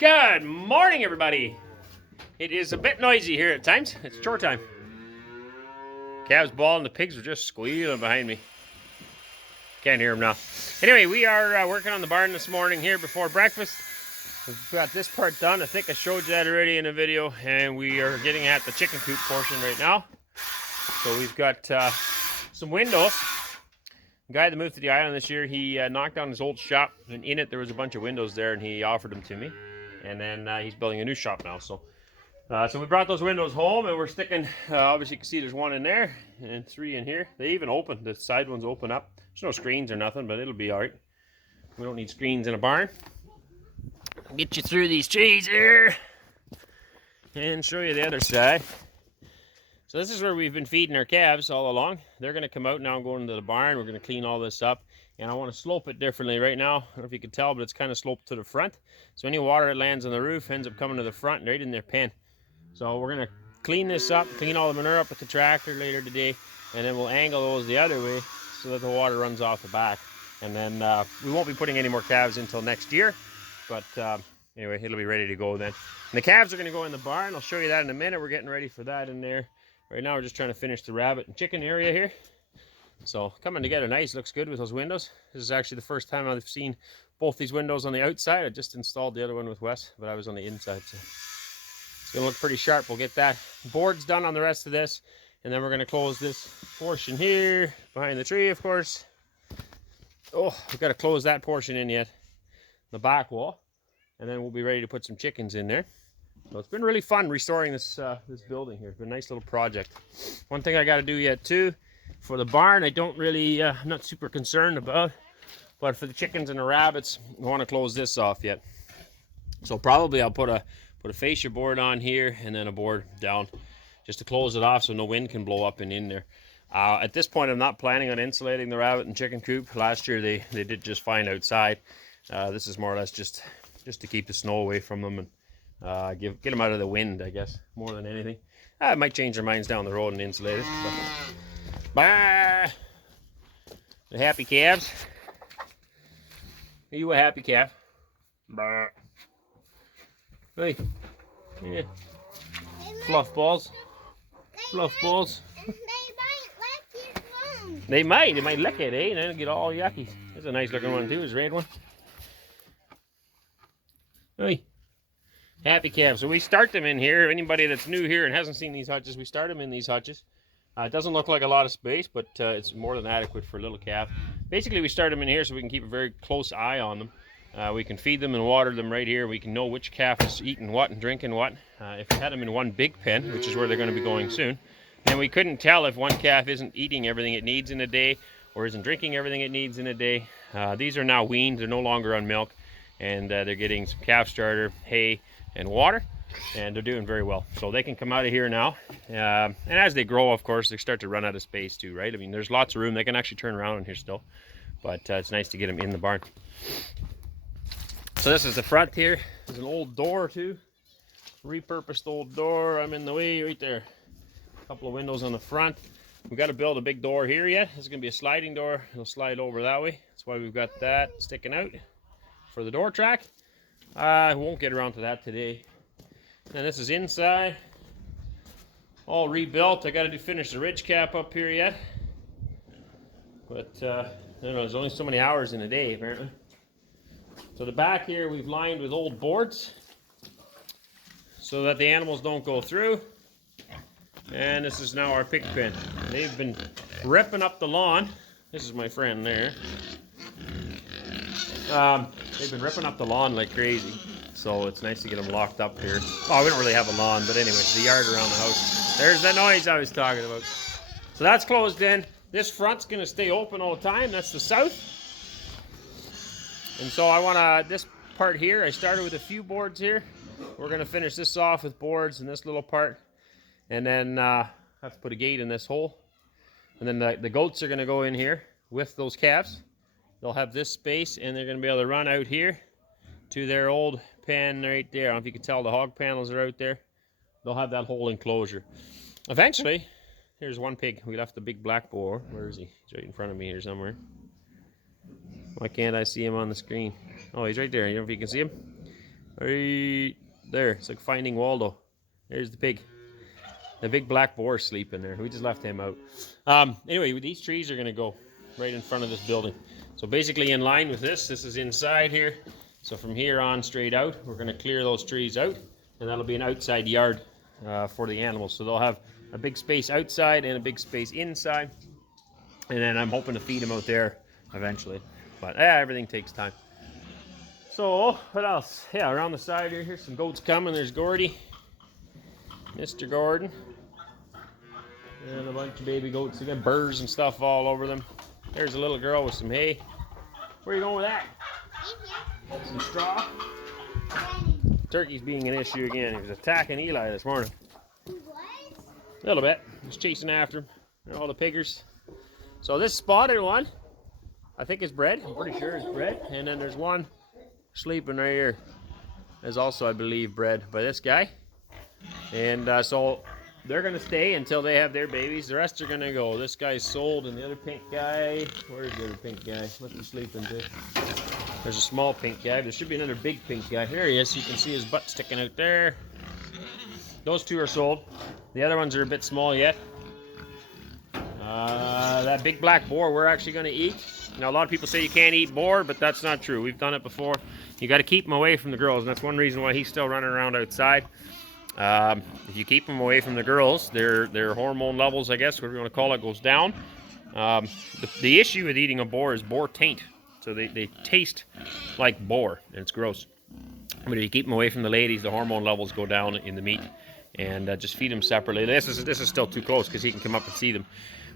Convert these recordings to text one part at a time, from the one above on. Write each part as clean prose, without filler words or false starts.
Good morning, everybody. It is a bit noisy here at times. It's chore time. Calves ball and the pigs are just squealing behind me. Can't hear them now. Anyway, we are working on the barn this morning here before breakfast. We've got this part done. I think I showed you that already in a video, and we are getting at the chicken coop portion right now. So we've got some windows. The guy that moved to the island this year, he knocked down his old shop, and in it there was a bunch of windows there, and he offered them to me. And then he's building a new shop now. So we brought those windows home, and we're sticking, obviously you can see there's one in there, and 3 in here. They even open, the side ones open up. There's no screens or nothing, but it'll be alright. We don't need screens in a barn. I'll get you through these trees here, and show you the other side. So this is where we've been feeding our calves all along. They're going to come out now and go into the barn. We're going to clean all this up. And I want to slope it differently right now. I don't know if you can tell, but it's kind of sloped to the front. So any water that lands on the roof ends up coming to the front right in their pen. So we're going to clean this up, clean all the manure up with the tractor later today. And then we'll angle those the other way so that the water runs off the back. And then we won't be putting any more calves until next year. But anyway, it'll be ready to go then. And the calves are going to go in the barn. I'll show you that in a minute. We're getting ready for that in there. Right now we're just trying to finish the rabbit and chicken area here. So coming together nice, looks good with those windows. This is actually the first time I've seen both these windows on the outside. I just installed the other one with Wes, but I was on the inside. So it's gonna look pretty sharp. We'll get that boards done on the rest of this. And then we're gonna close this portion here, behind the tree of course. Oh, we've got to close that portion in yet, the back wall. And then we'll be ready to put some chickens in there. So it's been really fun restoring this this building here. It's been a nice little project. One thing I got to do yet too, for the barn, I don't really, I'm not super concerned about, but for the chickens and the rabbits, I want to close this off yet. So probably I'll put a fascia board on here and then a board down just to close it off so no wind can blow up and in there. At this point, I'm not planning on insulating the rabbit and chicken coop. Last year they did just fine outside. This is more or less just to keep the snow away from them and get them out of the wind, I guess, more than anything. I might change their minds down the road and insulate it. Bye. The happy calves. Are you a happy calf? Bah. Hey. Yeah. Fluff balls. Fluff balls. They might lick it, eh? And then it'll get all yucky. That's a nice looking one too, this red one. Hey. Happy calves. So we start them in here. Anybody that's new here and hasn't seen these hutches, we start them in these hutches. It doesn't look like a lot of space, but it's more than adequate for a little calf. Basically, we start them in here so we can keep a very close eye on them. We can feed them and water them right here. We can know which calf is eating what and drinking what. If we had them in one big pen, which is where they're going to be going soon, then we couldn't tell if one calf isn't eating everything it needs in a day or isn't drinking everything it needs in a day. These are now weaned. They're no longer on milk, and they're getting some calf starter, hay, and water, and they're doing very well. So they can come out of here now, and as they grow, of course, they start to run out of space too, right? I mean, there's lots of room. They can actually turn around in here still, but it's nice to get them in the barn. So this is the front here. There's an old door too, repurposed old door. I'm in the way right there. A couple of windows on the front. We've got to build a big door here yet. It's going to be a sliding door. It'll slide over that way. That's why we've got that sticking out for the door track. I won't get around to that today. And this is inside, all rebuilt. I got to finish the ridge cap up here yet, but I don't know, there's only so many hours in a day apparently. So the back here we've lined with old boards so that the animals don't go through. And this is now our pig pen. They've been ripping up the lawn. This is my friend there. They've been ripping up the lawn like crazy, so it's nice to get them locked up here. Oh, we don't really have a lawn, but anyway, the yard around the house. There's the noise I was talking about. So that's closed in. This front's going to stay open all the time. That's the south. And so I want to, this part here, I started with a few boards here. We're going to finish this off with boards in this little part. And then have to put a gate in this hole. And then the goats are going to go in here with those calves. They'll have this space, and they're going to be able to run out here to their old pen right there. I don't know if you can tell the hog panels are out there. They'll have that whole enclosure. Eventually, here's one pig. We left the big black boar. Where is he? He's right in front of me here somewhere. Why can't I see him on the screen? Oh, he's right there. You know if you can see him? Right there. It's like Finding Waldo. There's the pig. The big black boar sleeping there. We just left him out. Anyway, these trees are going to go right in front of this building. So basically in line with this is inside here. So from here on straight out, we're going to clear those trees out. And that'll be an outside yard for the animals. So they'll have a big space outside and a big space inside. And then I'm hoping to feed them out there eventually. But everything takes time. So what else? Yeah, around the side here, here's some goats coming. There's Gordy, Mr. Gordon, and a bunch of baby goats. They got burrs and stuff all over them. There's a little girl with some hay. Where are you going with that? Some straw. Turkey's being an issue again. He was attacking Eli this morning. A little bit. Just chasing after him. And all the piggers. So this spotted one, I think is bred. I'm pretty sure it's bred. And then there's one sleeping right here. Is also, I believe, bred by this guy. And so they're going to stay until they have their babies. The rest are going to go. This guy's sold, and the other pink guy, where's the other pink guy? What's he sleeping to? There's a small pink guy. There should be another big pink guy. There he is. You can see his butt sticking out there. Those two are sold. The other ones are a bit small yet. That big black boar we're actually going to eat. Now, a lot of people say you can't eat boar, but that's not true. We've done it before. You got to keep him away from the girls, and that's one reason why he's still running around outside. If you keep them away from the girls, their hormone levels, I guess, whatever you want to call it, goes down. The issue with eating a boar is boar taint. So they taste like boar, and it's gross. But if you keep them away from the ladies, the hormone levels go down in the meat. And just feed them separately. This is still too close because he can come up and see them.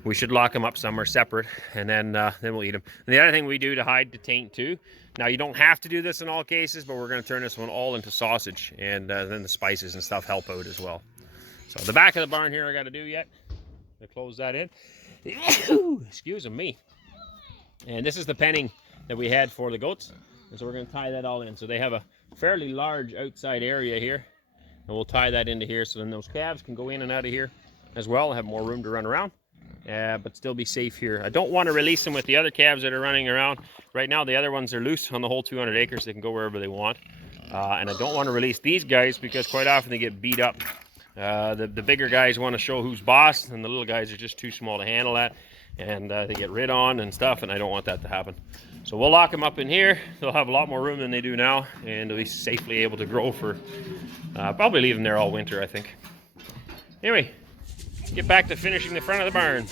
We should lock them up somewhere separate, and then we'll eat them. And the other thing we do to hide the taint too. Now you don't have to do this in all cases, but we're going to turn this one all into sausage, and then the spices and stuff help out as well. So the back of the barn here I got to do yet. I close that in. Excuse me. And this is the penning that we had for the goats, and so we're going to tie that all in. So they have a fairly large outside area here, and we'll tie that into here so then those calves can go in and out of here as well, have more room to run around. But still be safe here. I don't want to release them with the other calves that are running around. Right now, the other ones are loose on the whole 200 acres. They can go wherever they want. And I don't want to release these guys because quite often they get beat up. The bigger guys want to show who's boss, and the little guys are just too small to handle that. And they get rid on and stuff, and I don't want that to happen. So we'll lock them up in here. They'll have a lot more room than they do now, and they'll be safely able to grow for, probably leave them there all winter, I think. Anyway, get back to finishing the front of the barn.